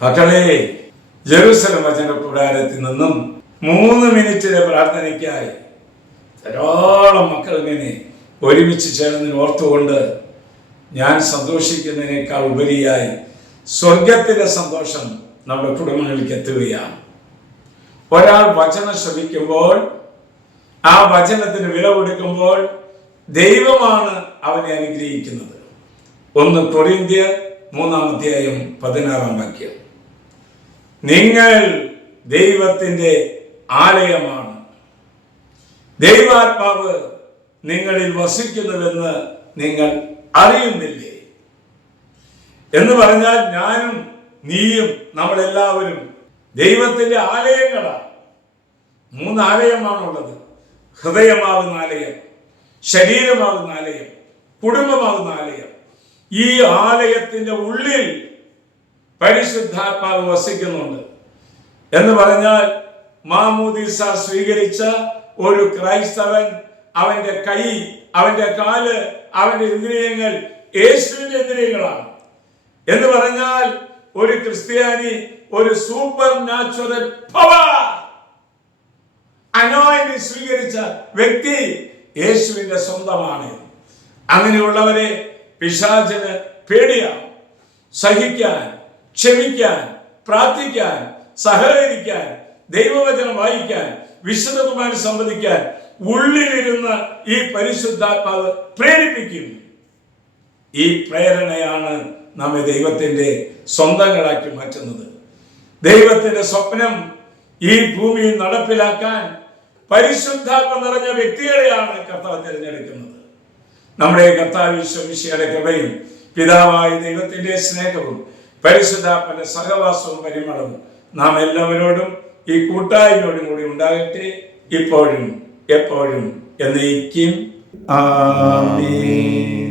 മക്കളെ, ജെറുസലം വചന കൂടാരത്തിൽ നിന്നും 3 മിനിറ്റിലെ പ്രാർത്ഥനയ്ക്കായി ധാരാളം മക്കൾ ഇങ്ങനെ ഒരുമിച്ച് ചേർന്ന് ഓർത്തുകൊണ്ട് ഞാൻ സന്തോഷിക്കുന്നതിനേക്കാൾ ഉപരിയായി സ്വർഗത്തിലെ സന്തോഷം നമ്മുടെ കുടുംബങ്ങളിലേക്ക് എത്തുകയാണ്. ഒരാൾ വചനം ശ്രമിക്കുമ്പോൾ, ആ വചനത്തിന് വില കൊടുക്കുമ്പോൾ ദൈവമാണ് അവനെ അനുഗ്രഹിക്കുന്നത്. 1 കൊരിന്ത്യർ 3:16 നിങ്ങൾ ദൈവത്തിന്റെ ആലയമാണ്, ദൈവാത്മാവ് നിങ്ങളിൽ വസിക്കുന്നുവെന്ന് നിങ്ങൾ അറിയുന്നില്ലേ? എന്ന് പറഞ്ഞാൽ ഞാനും നീയും നമ്മളെല്ലാവരും ദൈവത്തിന്റെ ആലയങ്ങളാണ്. 3 ആലയമാണുള്ളത്. ഹൃദയമാകുന്ന ആലയം, ശരീരമാകുന്ന ആലയം, കുടുംബമാകുന്ന ആലയം. ഈ ആലയത്തിന്റെ ഉള്ളിൽ പരിശുദ്ധാത്മാവ് വസിക്കുന്നുണ്ട്. എന്ന് പറഞ്ഞാൽ മാമോദീസ സ്വീകരിച്ച ഒരു ക്രൈസ്തവൻ, അവന്റെ കൈ, അവന്റെ കാല്, അവന്റെ ഇന്ദ്രിയങ്ങൾ യേശുവിന്റെ ഇന്ദ്രിയങ്ങളാണ്. എന്ന് പറഞ്ഞാൽ ഒരു ക്രിസ്ത്യാനി ഒരു സൂപ്പർ നാച്ചുറൽ പവർ അനോയിന്റിംഗ് സ്വീകരിച്ച വ്യക്തി യേശുവിന്റെ സ്വന്തമാണ്. അങ്ങനെയുള്ളവരെ പിശാചിന് പേടിയാണ്. സഹിക്കാൻ, ക്ഷമിക്കാൻ, പ്രാർത്ഥിക്കാൻ, സഹകരിക്കാൻ, ദൈവവചനം വായിക്കാൻ, വിശുദ്ധ കുർബാന സംബന്ധിക്കാൻ ഉള്ളിലിരുന്ന് ഈ പരിശുദ്ധാത്മാവ് പ്രേരിപ്പിക്കും. ഈ പ്രേരണയാണ് നമ്മെ ദൈവത്തിന്റെ സ്വന്തങ്ങളാക്കി മാറ്റുന്നത്. ദൈവത്തിന്റെ സ്വപ്നം ഈ ഭൂമിയിൽ നടപ്പിലാക്കാൻ പരിശുദ്ധാത്മ നിറഞ്ഞ വ്യക്തികളെയാണ് കർത്താവ് തിരഞ്ഞെടുക്കുന്നത്. നമ്മുടെ കർത്താവ് ഈശോമിശിഹായുടെ കൃപയും പിതാവായ ദൈവത്തിന്റെ സ്നേഹവും പരിശുദ്ധാത്മന്റെ സഹവാസവും പരിമളവും നാം എല്ലാവരോടും ഈ കൂട്ടായ്മയോടും കൂടി ഉണ്ടാകട്ടെ, ഇപ്പോഴും എപ്പോഴും എന്നേക്കും. ആമേൻ.